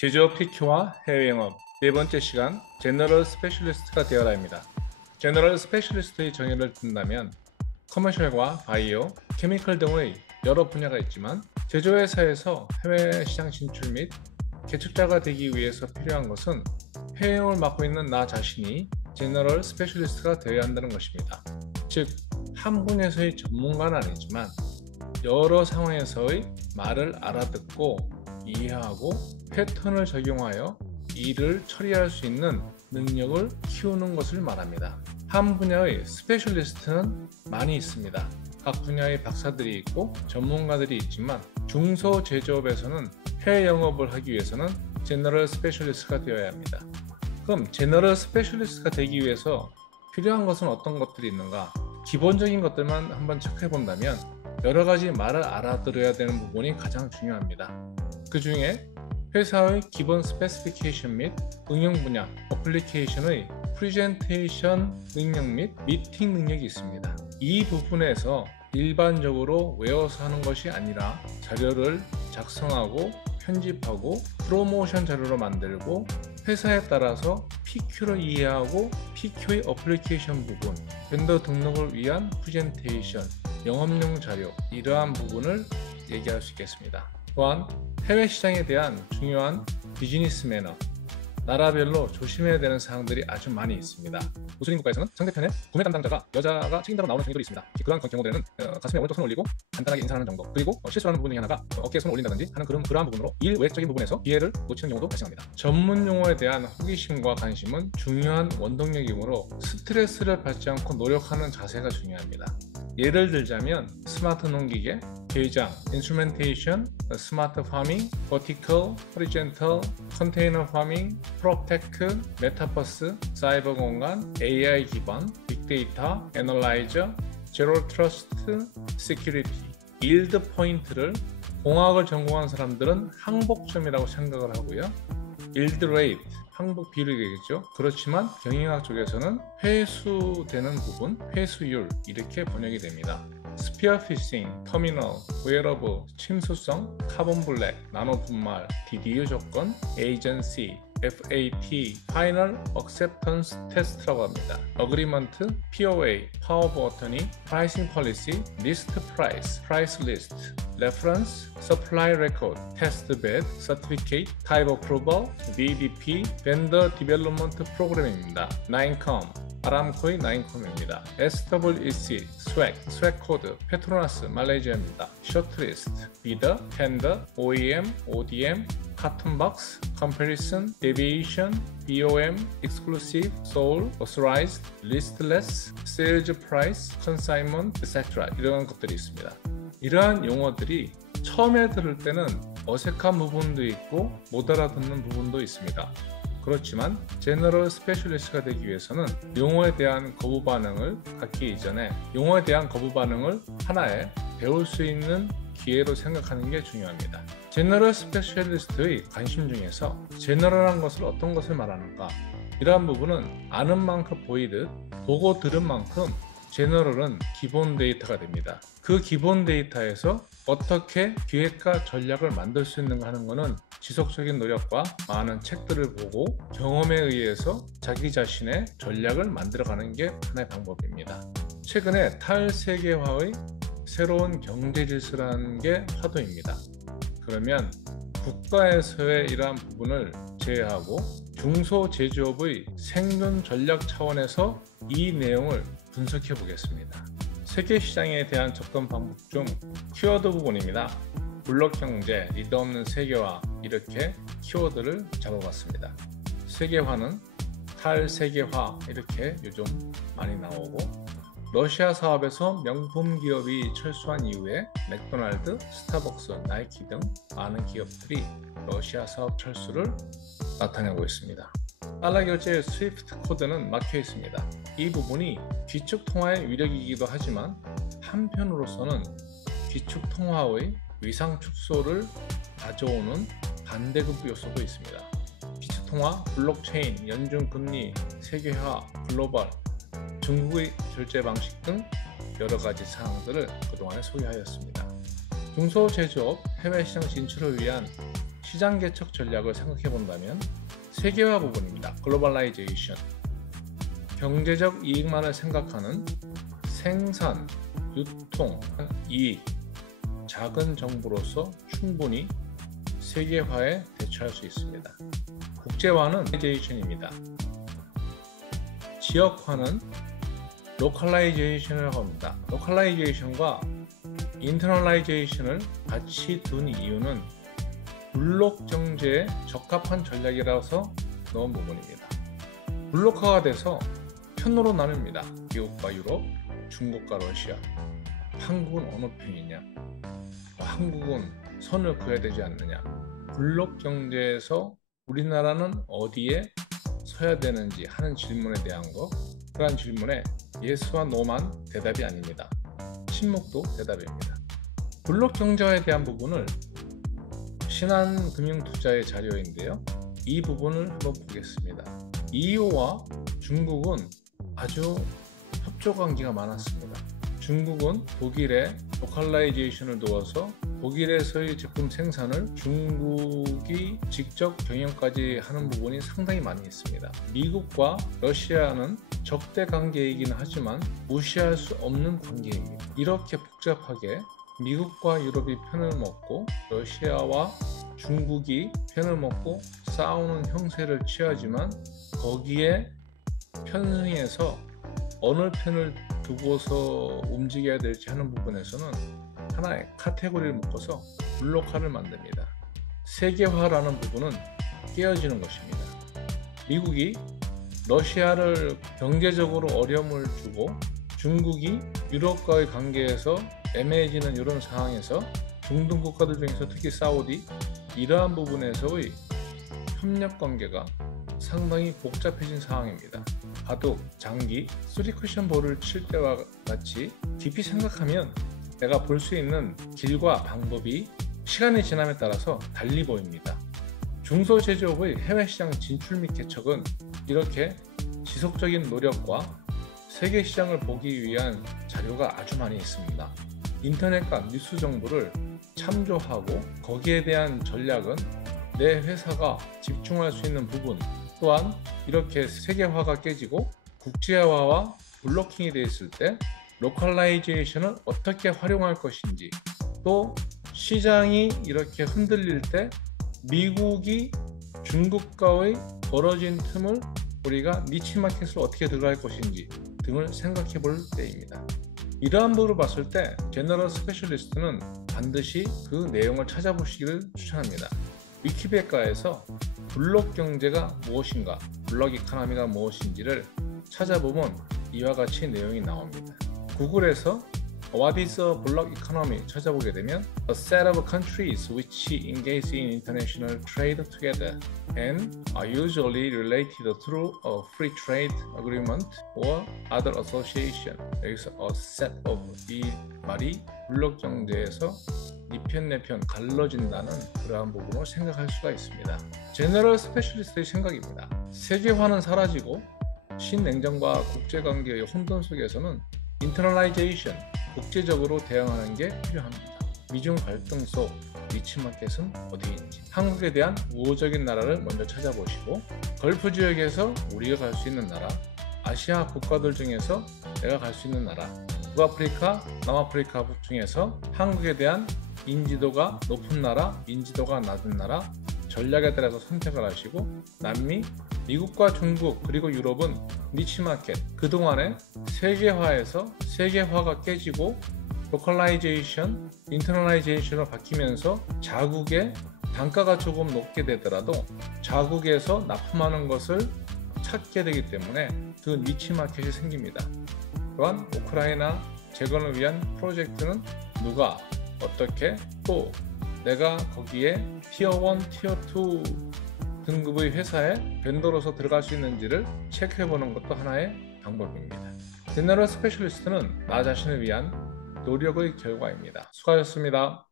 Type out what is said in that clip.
제조업 PQ와 해외 영업 네 번째 시간 제너럴 스페셜리스트가 되어라입니다. 제너럴 스페셜리스트의 정의를 든다면 커머셜과 바이오, 케미컬 등의 여러 분야가 있지만 제조회사에서 해외 시장 진출 및 개척자가 되기 위해서 필요한 것은 해외 영업을 맡고 있는 나 자신이 제너럴 스페셜리스트가 되어야 한다는 것입니다. 즉, 한 분야에서의 전문가는 아니지만 여러 상황에서의 말을 알아듣고 이해하고 패턴을 적용하여 일을 처리할 수 있는 능력을 키우는 것을 말합니다. 한 분야의 스페셜리스트는 많이 있습니다. 각 분야의 박사들이 있고 전문가들이 있지만 중소제조업에서는 해외 영업을 하기 위해서는 제너럴 스페셜리스트가 되어야 합니다. 그럼 제너럴 스페셜리스트가 되기 위해서 필요한 것은 어떤 것들이 있는가? 기본적인 것들만 한번 체크해 본다면 여러 가지 말을 알아들어야 되는 부분이 가장 중요합니다. 그 중에 회사의 기본 스페시피케이션 및 응용 분야, 어플리케이션의 프레젠테이션 능력 및 미팅 능력이 있습니다. 이 부분에서 일반적으로 외워서 하는 것이 아니라 자료를 작성하고 편집하고 프로모션 자료로 만들고 회사에 따라서 PQ를 이해하고 PQ의 어플리케이션 부분, 벤더 등록을 위한 프레젠테이션, 영업용 자료, 이러한 부분을 얘기할 수 있겠습니다. 또한 해외 시장에 대한 중요한 비즈니스 매너, 나라별로 조심해야 되는 사항들이 아주 많이 있습니다. 무슬림 국가에서는 상대편에 구매 담당자가 여자가 책임자로 나오는 경우들이 있습니다. 그러한 경우들은 가슴에 오른쪽 손을 올리고 간단하게 인사하는 정도, 그리고 실수하는 부분 중에 하나가 어깨에 손을 올린다든지 하는 그러한 부분으로 일 외적인 부분에서 기회를 놓치는 경우도 발생합니다. 전문 용어에 대한 호기심과 관심은 중요한 원동력이므로 스트레스를 받지 않고 노력하는 자세가 중요합니다. 예를 들자면 스마트 농기계, 계장, 인스트루멘테이션, 스마트 파밍, 버티컬, 호리젠털, 컨테이너 파밍, 프로테크, 메타버스, 사이버 공간, AI 기반, 빅데이터, 애널라이저, 제로 트러스트, 시큐리티, 일드 포인트를 공학을 전공한 사람들은 항복점이라고 생각을 하고요. 일드 레이트, 항복 비율이겠죠. 그렇지만 경영학 쪽에서는 회수되는 부분, 회수율 이렇게 번역이 됩니다. 스피어피싱, 터미널, 웨어러블, 침수성, 카본 블랙, 나노 분말, DDU 조건, 에이전시, FAT, Final Acceptance Test라고 합니다. Agreement, POA, Power of Attorney, Pricing Policy, List Price, Price List, Reference, Supply Record, Test Bed, Certificate, Type Approval, VDP, Vendor Development Program입니다. 9com, 아람코의 9com입니다. SWEC, 스웩, 스웩 코드, 페트로나스, 말레이시아입니다. 셔틀리스트, 비더, 텐더, OEM, ODM, 카톤박스, 컴패리슨, 데비에이션, BOM, Exclusive, Sole, Authorized, Listless, Sales Price, Consignment, etc. 이런 것들이 있습니다. 이러한 용어들이 처음에 들을 때는 어색한 부분도 있고 못 알아듣는 부분도 있습니다. 그렇지만 제너럴 스페셜리스트가 되기 위해서는 용어에 대한 거부 반응을 갖기 이전에 용어에 대한 거부 반응을 하나의 배울 수 있는 기회로 생각하는 게 중요합니다. 제너럴 스페셜리스트의 관심 중에서 제너럴한 것을 어떤 것을 말하는가, 이러한 부분은 아는 만큼 보이듯 보고 들은 만큼 제너럴은 기본 데이터가 됩니다. 그 기본 데이터에서 어떻게 기획과 전략을 만들 수 있는가 하는 것은 지속적인 노력과 많은 책들을 보고 경험에 의해서 자기 자신의 전략을 만들어가는 게 하나의 방법입니다. 최근에 탈세계화의 새로운 경제 질서라는 게 화두입니다. 그러면 국가에서의 이러한 부분을 제외하고 중소제조업의 생존 전략 차원에서 이 내용을 분석해 보겠습니다. 세계 시장에 대한 접근 방법 중 키워드 부분입니다. 블록 경제, 리더 없는 세계화, 이렇게 키워드를 잡아봤습니다. 세계화는 탈세계화 이렇게 요즘 많이 나오고, 러시아 사업에서 명품 기업이 철수한 이후에 맥도날드, 스타벅스, 나이키 등 많은 기업들이 러시아 사업 철수를 나타내고 있습니다. 달러 결제 스위프트 코드는 막혀 있습니다. 이 부분이 기축 통화의 위력이기도 하지만 한편으로서는 기축 통화의 위상 축소를 가져오는 반대급 요소도 있습니다. 기축 통화, 블록체인, 연중 금리, 세계화, 글로벌, 중국의 결제 방식 등 여러 가지 사항들을 그동안에 소개하였습니다. 중소제조업 해외 시장 진출을 위한 시장 개척 전략을 생각해 본다면 세계화 부분입니다. 글로벌라이제이션. 경제적 이익만을 생각하는 생산, 유통, 이익, 작은 정부로서 충분히 세계화에 대처할 수 있습니다. 국제화는 글로벌라이제이션입니다. 지역화는 로컬라이제이션을 합니다. 로컬라이제이션과 인터널라이제이션을 같이 둔 이유는 블록 경제에 적합한 전략이라서 넣은 부분입니다. 블록화가 돼서 편으로 나뉩니다. 미국과 유럽, 중국과 러시아. 한국은 어느 편이냐? 한국은 선을 그어야 되지 않느냐? 블록 경제에서 우리나라는 어디에 서야 되는지 하는 질문에 대한 그러한 질문에 예스와 노만 대답이 아닙니다. 침묵도 대답입니다. 블록 경제화에 대한 부분을 신한금융투자의 자료인데요. 이 부분을 한번 보겠습니다. EU와 중국은 아주 협조 관계가 많았습니다. 중국은 독일의 로컬라이제이션을 도와서 독일에서의 제품 생산을 중국이 직접 경영까지 하는 부분이 상당히 많이 있습니다. 미국과 러시아는 적대 관계이긴 하지만 무시할 수 없는 관계입니다. 이렇게 복잡하게 미국과 유럽이 편을 먹고 러시아와 중국이 편을 먹고 싸우는 형세를 취하지만 거기에 편승해서 어느 편을 두고서 움직여야 될지 하는 부분에서는 하나의 카테고리를 묶어서 블록화를 만듭니다. 세계화라는 부분은 깨어지는 것입니다. 미국이 러시아를 경제적으로 어려움을 주고 중국이 유럽과의 관계에서 애매해지는 이런 상황에서 중동 국가들 중에서 특히 사우디 이러한 부분에서의 협력 관계가 상당히 복잡해진 상황입니다. 바둑, 장기, 3쿠션 볼을 칠 때와 같이 깊이 생각하면 내가 볼 수 있는 길과 방법이 시간이 지남에 따라서 달리 보입니다. 중소제조업의 해외시장 진출 및 개척은 이렇게 지속적인 노력과 세계시장을 보기 위한 자료가 아주 많이 있습니다. 인터넷과 뉴스 정보를 참조하고 거기에 대한 전략은 내 회사가 집중할 수 있는 부분 또한 이렇게 세계화가 깨지고 국제화와 블로킹이 되어 있을 때 로컬라이제이션을 어떻게 활용할 것인지 또 시장이 이렇게 흔들릴 때 미국이 중국과의 벌어진 틈을 우리가 니치마켓을 어떻게 들어갈 것인지 등을 생각해 볼 때입니다. 이러한 부분을 봤을 때 제너럴 스페셜리스트는 반드시 그 내용을 찾아보시기를 추천합니다. 위키백과에서 블록 경제가 무엇인가, 블록 이코노미가 무엇인지를 찾아보면 이와 같이 내용이 나옵니다. 구글에서 What is a block economy 찾아보게 되면 A set of countries which engage in international trade together and are usually related through a free trade agreement or other association. 여기서 a set of 이 말이 블록 경제에서 이편 내편 갈라진다는 그러한 부분을 생각할 수가 있습니다. 제너럴 스페셜리스트의 생각입니다. 세계화는 사라지고 신냉전과 국제관계의 혼돈 속에서는 인터널라이제이션, 국제적으로 대응하는 게 필요합니다. 미중 갈등 속 니치마켓은 어디인지 한국에 대한 우호적인 나라를 먼저 찾아보시고 걸프 지역에서 우리가 갈 수 있는 나라, 아시아 국가들 중에서 내가 갈 수 있는 나라, 북아프리카, 남아프리카 중에서 한국에 대한 인지도가 높은 나라, 인지도가 낮은 나라 전략에 따라서 선택을 하시고 남미, 미국과 중국 그리고 유럽은 니치마켓 그동안에 세계화에서 세계화가 깨지고 로컬라이제이션, 인터널라이제이션으로 바뀌면서 자국의 단가가 조금 높게 되더라도 자국에서 납품하는 것을 찾게 되기 때문에 그 니치마켓이 생깁니다. 또한 우크라이나 재건을 위한 프로젝트는 누가 어떻게 또 내가 거기에 티어 1, 티어 2 등급의 회사에 벤더로서 들어갈 수 있는지를 체크해보는 것도 하나의 방법입니다. 제너럴 스페셜리스트는 나 자신을 위한 노력의 결과입니다. 수고하셨습니다.